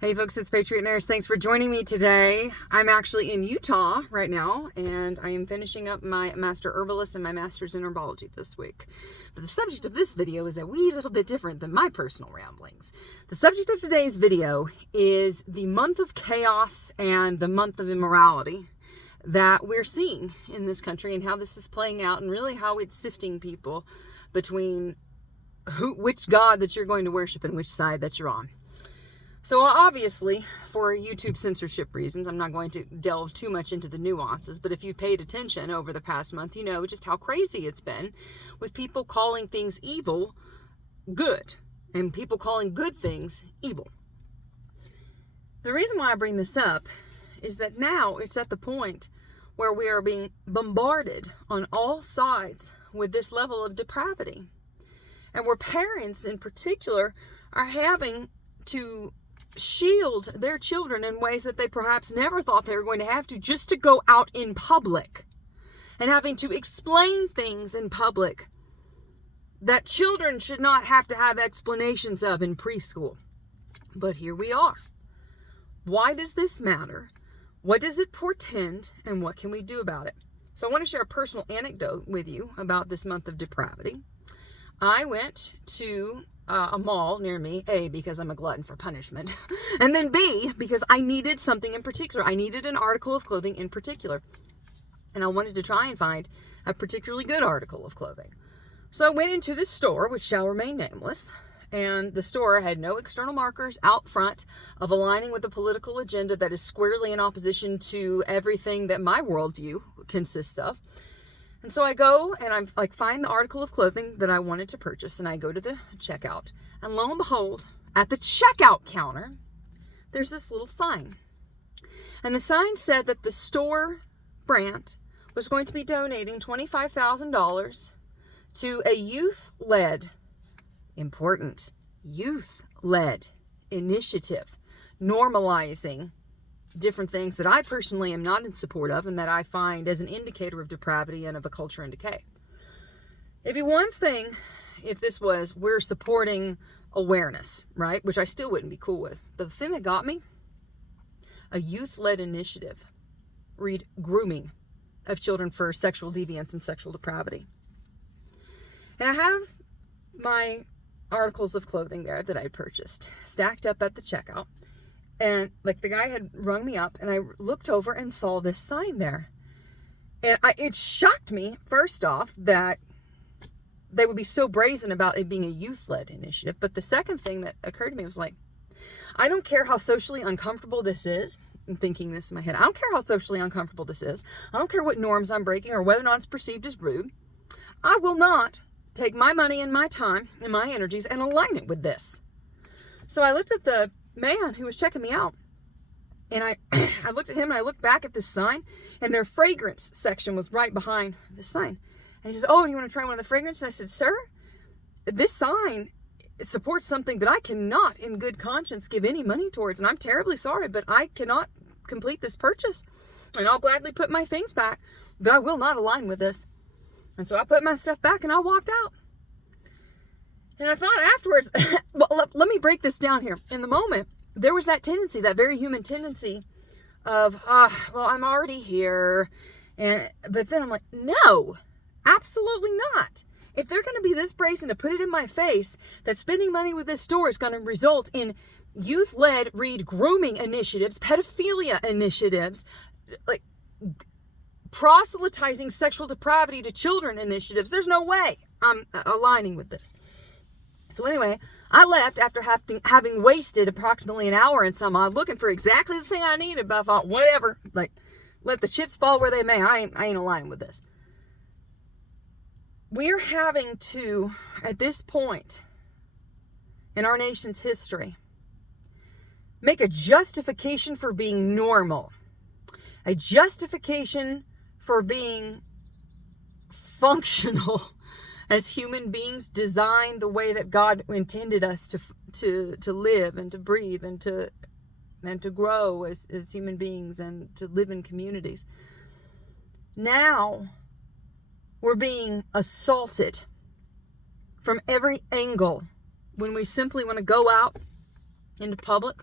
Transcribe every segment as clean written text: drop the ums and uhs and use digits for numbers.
Hey folks, it's Patriot Nurse. Thanks for joining me today. I'm actually in Utah right now, and I am finishing up my Master Herbalist and my Master's in Herbology this week. But the subject of this video is a wee little bit different than my personal ramblings. The subject of today's video is the month of chaos and the month of immorality that we're seeing in this country and how this is playing out and really how it's sifting people between which God that you're going to worship and which side that you're on. So obviously, for YouTube censorship reasons, I'm not going to delve too much into the nuances, but if you paid attention over the past month, you know just how crazy it's been with people calling things evil good and people calling good things evil. The reason why I bring this up is that now it's at the point where we are being bombarded on all sides with this level of depravity. And where parents in particular are having to shield their children in ways that they perhaps never thought they were going to have to, just to go out in public and having to explain things in public that children should not have to have explanations of in preschool. But here we are. Why does this matter? What does it portend? And what can we do about it? So I want to share a personal anecdote with you about this month of depravity. I went to a mall near me, A, because I'm a glutton for punishment, and then B, because I needed something in particular. I needed an article of clothing in particular, and I wanted to try and find a particularly good article of clothing. So I went into this store, which shall remain nameless, and the store had no external markers out front of aligning with a political agenda that is squarely in opposition to everything that my worldview consists of. And so I go and I find the article of clothing that I wanted to purchase, and I go to the checkout. And lo and behold, at the checkout counter, there's this little sign. And the sign said that the store brand was going to be donating $25,000 to a youth-led, important, youth-led initiative, normalizing different things that I personally am not in support of and that I find as an indicator of depravity and of a culture in decay. It'd be one thing if this was, we're supporting awareness, right? Which I still wouldn't be cool with. But the thing that got me, a youth-led initiative, read grooming of children for sexual deviance and sexual depravity. And I have my articles of clothing there that I purchased stacked up at the checkout. And the guy had rung me up, and I looked over and saw this sign there. And it shocked me, first off, that they would be so brazen about it being a youth-led initiative. But the second thing that occurred to me was I don't care how socially uncomfortable this is. I'm thinking this in my head. I don't care how socially uncomfortable this is. I don't care what norms I'm breaking or whether or not it's perceived as rude. I will not take my money and my time and my energies and align it with this. So I looked at the man who was checking me out, and I looked at him, and I looked back at this sign, and their fragrance section was right behind the sign. And he says, "Oh, do you want to try one of the fragrances?" And I said, "Sir, this sign supports something that I cannot in good conscience give any money towards, and I'm terribly sorry, but I cannot complete this purchase, and I'll gladly put my things back, but I will not align with this." And so I put my stuff back and I walked out. And I thought afterwards, well, let me break this down here. In the moment, there was that tendency, that very human tendency of, well, I'm already here. But then I'm like, no, absolutely not. If they're going to be this brazen to put it in my face that spending money with this store is going to result in youth-led, read grooming initiatives, pedophilia initiatives, proselytizing sexual depravity to children initiatives, there's no way I'm aligning with this. So anyway, I left after having wasted approximately an hour and some odd looking for exactly the thing I needed, but I thought, whatever, let the chips fall where they may. I ain't aligning with this. We're having to, at this point in our nation's history, make a justification for being normal, a justification for being functional as human beings designed the way that God intended us to live and to breathe and to grow as human beings and to live in communities. Now we're being assaulted from every angle when we simply want to go out into public,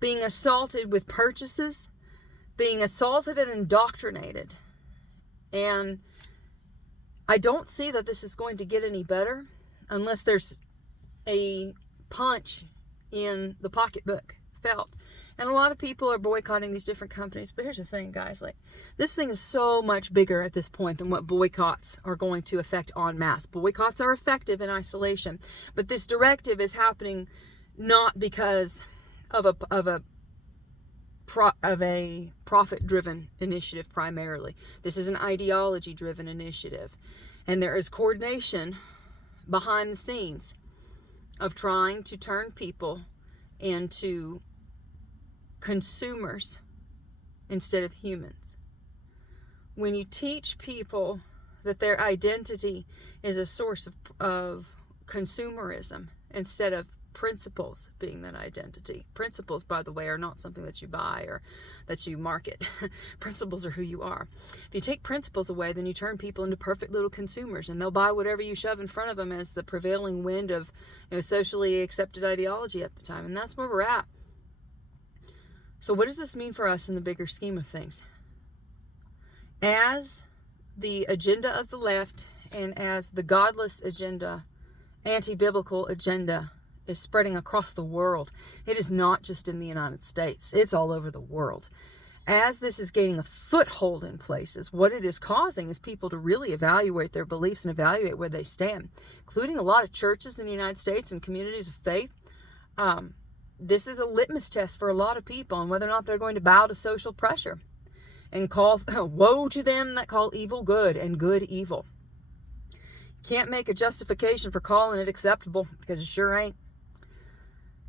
being assaulted with purchases, being assaulted and indoctrinated. And I don't see that this is going to get any better unless there's a punch in the pocketbook felt. And a lot of people are boycotting these different companies. But here's the thing, guys. Like, this thing is so much bigger at this point than what boycotts are going to affect en masse. Boycotts are effective in isolation. But this directive is happening not because of a profit-driven initiative primarily. This is an ideology-driven initiative. And there is coordination behind the scenes of trying to turn people into consumers instead of humans. When you teach people that their identity is a source of consumerism instead of principles being that identity. Principles, by the way, are not something that you buy or that you market. Principles are who you are. If you take principles away, then you turn people into perfect little consumers, and they'll buy whatever you shove in front of them as the prevailing wind of, socially accepted ideology at the time. And that's where we're at. So what does this mean for us in the bigger scheme of things? As the agenda of the left and as the godless agenda, anti-biblical agenda, is spreading across the world, it is not just in the United States. It's all over the world. As this is gaining a foothold in places, what it is causing is people to really evaluate their beliefs and evaluate where they stand, including a lot of churches in the United States and communities of faith. This is a litmus test for a lot of people on whether or not they're going to bow to social pressure and call, woe to them that call evil good and good evil. Can't make a justification for calling it acceptable, because it sure ain't.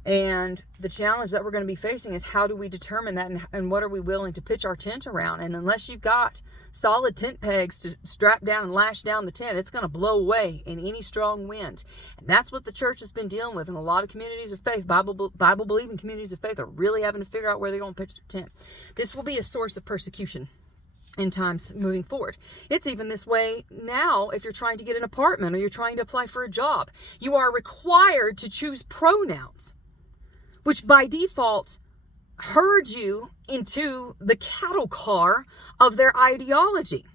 And the challenge that we're going to be facing is, how do we determine that, and what are we willing to pitch our tent around? And unless you've got solid tent pegs to strap down and lash down the tent, it's going to blow away in any strong wind. And that's what the church has been dealing with in a lot of communities of faith. Bible-believing communities of faith are really having to figure out where they're going to pitch their tent. This will be a source of persecution in times moving forward. It's even this way now if you're trying to get an apartment or you're trying to apply for a job. You are required to choose pronouns, which by default herd you into the cattle car of their ideology.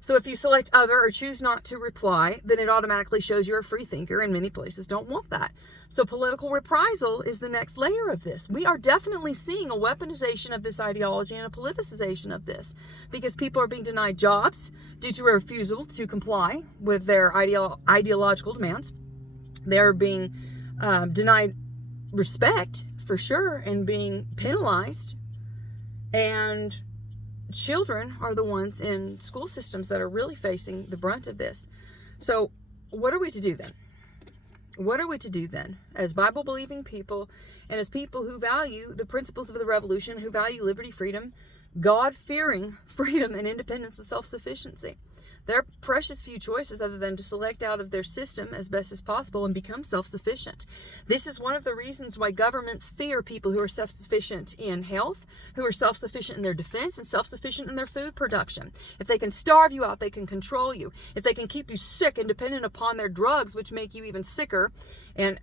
So if you select other or choose not to reply, then it automatically shows you're a free thinker, and many places don't want that. So political reprisal is the next layer of this. We are definitely seeing a weaponization of this ideology and a politicization of this, because people are being denied jobs due to a refusal to comply with their ideological demands. They're being denied respect, for sure, and being penalized. And children are the ones in school systems that are really facing the brunt of this. So what are we to do then? What are we to do then as Bible-believing people and as people who value the principles of the revolution, who value liberty, freedom, God-fearing freedom and independence with self-sufficiency? There are precious few choices other than to select out of their system as best as possible and become self-sufficient. This is one of the reasons why governments fear people who are self-sufficient in health, who are self-sufficient in their defense, and self-sufficient in their food production. If they can starve you out, they can control you. If they can keep you sick and dependent upon their drugs, which make you even sicker, and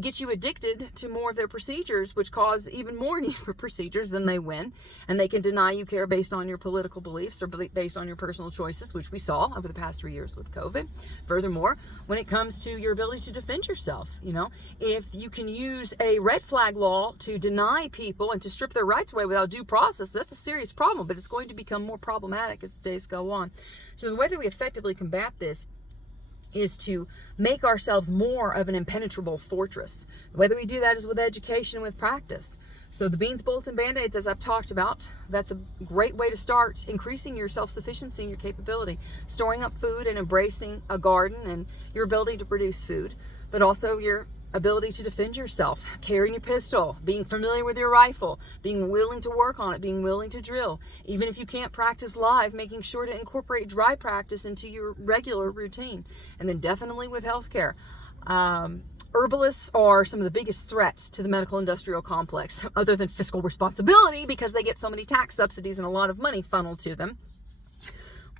get you addicted to more of their procedures, which cause even more need for procedures, then they win. And they can deny you care based on your political beliefs or based on your personal choices, which we saw over the past 3 years with COVID. Furthermore, when it comes to your ability to defend yourself, if you can use a red flag law to deny people and to strip their rights away without due process, that's a serious problem, but it's going to become more problematic as the days go on. So the way that we effectively combat this is to make ourselves more of an impenetrable fortress. The way that we do that is with education and with practice. So the beans, bullets, and band-aids, as I've talked about, that's a great way to start increasing your self-sufficiency and your capability, storing up food and embracing a garden and your ability to produce food, but also your ability to defend yourself, carrying your pistol, being familiar with your rifle, being willing to work on it, being willing to drill. Even if you can't practice live, making sure to incorporate dry practice into your regular routine. And then definitely with healthcare. Herbalists are some of the biggest threats to the medical industrial complex, other than fiscal responsibility, because they get so many tax subsidies and a lot of money funneled to them,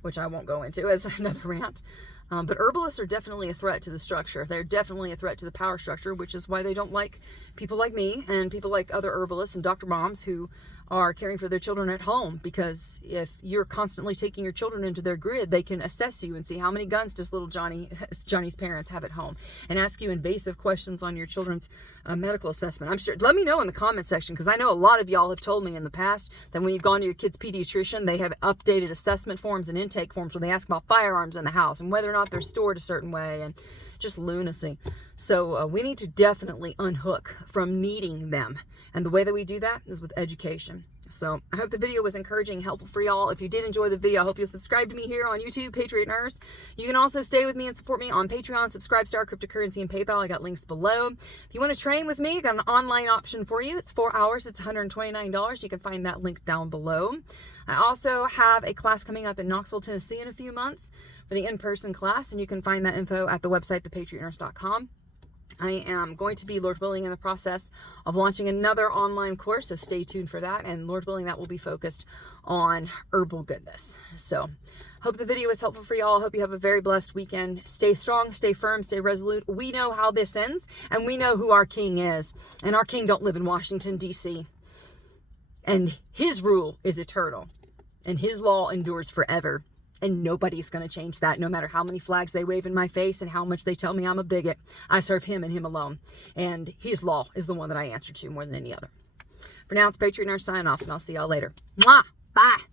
which I won't go into as another rant. But herbalists are definitely a threat to the structure. They're definitely a threat to the power structure, which is why they don't like people like me and people like other herbalists and Dr. Moms who are caring for their children at home. Because if you're constantly taking your children into their grid, they can assess you and see how many guns does little Johnny's parents have at home, and ask you invasive questions on your children's medical assessment. I'm sure, let me know in the comment section, because I know a lot of y'all have told me in the past that when you've gone to your kid's pediatrician, they have updated assessment forms and intake forms where they ask about firearms in the house and whether or not they're stored a certain way, and just lunacy. So we need to definitely unhook from needing them. And the way that we do that is with education. So I hope the video was encouraging and helpful for y'all. If you did enjoy the video, I hope you'll subscribe to me here on YouTube, Patriot Nurse. You can also stay with me and support me on Patreon, Subscribestar, Cryptocurrency, and PayPal. I got links below. If you want to train with me, I got an online option for you. It's 4 hours. It's $129. You can find that link down below. I also have a class coming up in Knoxville, Tennessee in a few months for the in-person class, and you can find that info at the website, thepatriotnurse.com. I am going to be, Lord willing, in the process of launching another online course, so stay tuned for that. And Lord willing, that will be focused on herbal goodness. So hope the video was helpful for y'all. Hope you have a very blessed weekend. Stay strong, stay firm, stay resolute. We know how this ends, and we know who our king is. And our king don't live in Washington, D.C. And his rule is eternal, and his law endures forever. And nobody's going to change that, no matter how many flags they wave in my face and how much they tell me I'm a bigot. I serve him and him alone. And his law is the one that I answer to more than any other. For now, it's Patriot Nurse signing off, and I'll see y'all later. Mwah! Bye!